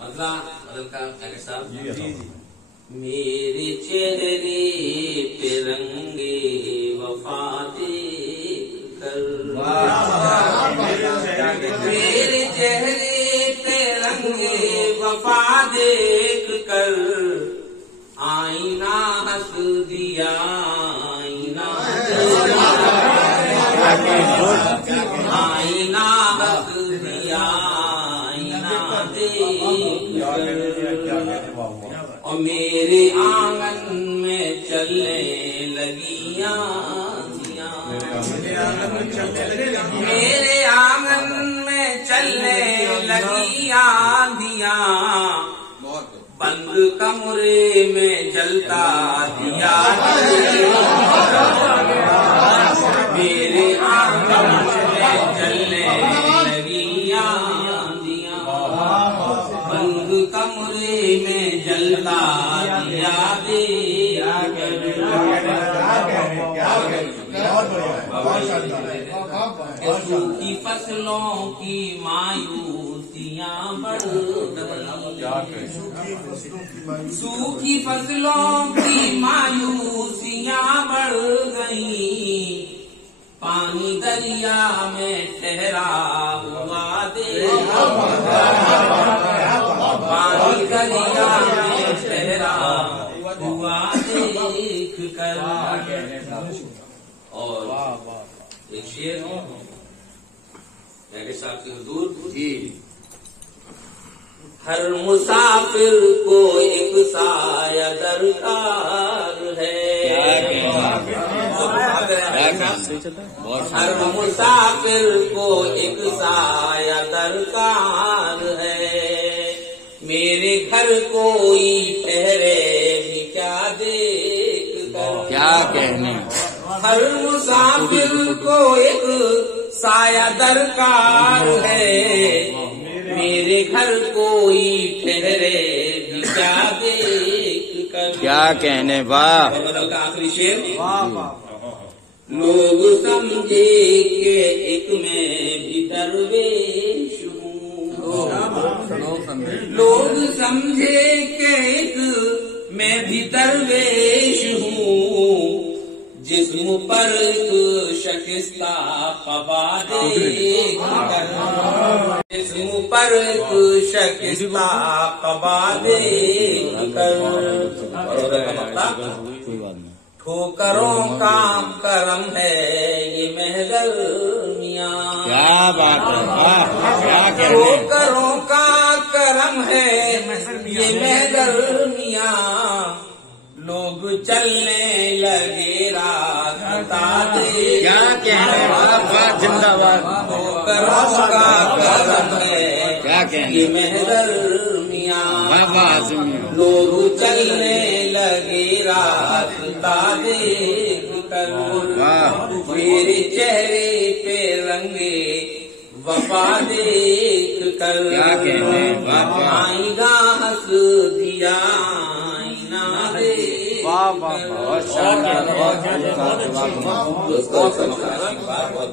بدل کا صاحب میرے چہرے پہ رنگے وفا دیکھ کر، میرے چہرے پہ رنگے وفا دیکھ کر آئینہ ہنس دیا، آئینہ آئینہ ہنس دیا، آئینہ دیکھ کر، اور میرے آنگن میں چلنے لگی آندھیاں، میرے آنگن میں چلنے لگی آندھیاں، بند کمرے میں جلتا دیا، میرے آنگن میں چلنے لگی آندھیاں، بند کمرے میں جلتا دیا سوکھی فصلوں کی مایوسیاں بڑھ گئی، سوکھی فصلوں کی مایوسیاں بڑھ گئیں، پانی دریا میں ٹھہرا ہوا دیکھ، پانی دریا میں ٹھہرا ہوا دیکھ کر، اور ایک شعر میرے صاحب کے حضور جی، ہر مسافر کو ایک سایہ درکار ہے، ہر مسافر کو ایک سایہ درکار ہے، میرے گھر کوئی ٹھہرے بھی کیا دیکھ کر، کیا کہنے، ہر مسافر کو ایک سایہ درکار ہے، میرے گھر کوئی ٹھہرے بھی کیا دیکھ کر، کیا کہنے، واہ بدل کا آخری شعر، لوگ سمجھے کہ ایک میں بھی درویش ہوں، لوگ سمجھے کہ ایک میں بھی درویش ہوں، جسم پر ایک شکستہ قبا دیکھ کر، جسم پر ایک شکستہ قبا دیکھ کر، ٹھوکروں کا کرم ہے یہ محضر میاں، کیا بات ہے، کیا کہنے، ٹھوکروں کا کرم ہے یہ محضر میاں، لوگ چلنے لگے راہ بتا دے، کیا کہنے، واہ زندہ باد، ٹھوکروں کا کرم ہے کیا کہنے، یہ محضر میاں، واہ لوگ چلنے لگے راستہ دیکھ کر، میرے چہرے پہ رنگے وفا دیکھ کر، آئینہ ہنس دیا، آئینہ دیکھ کر،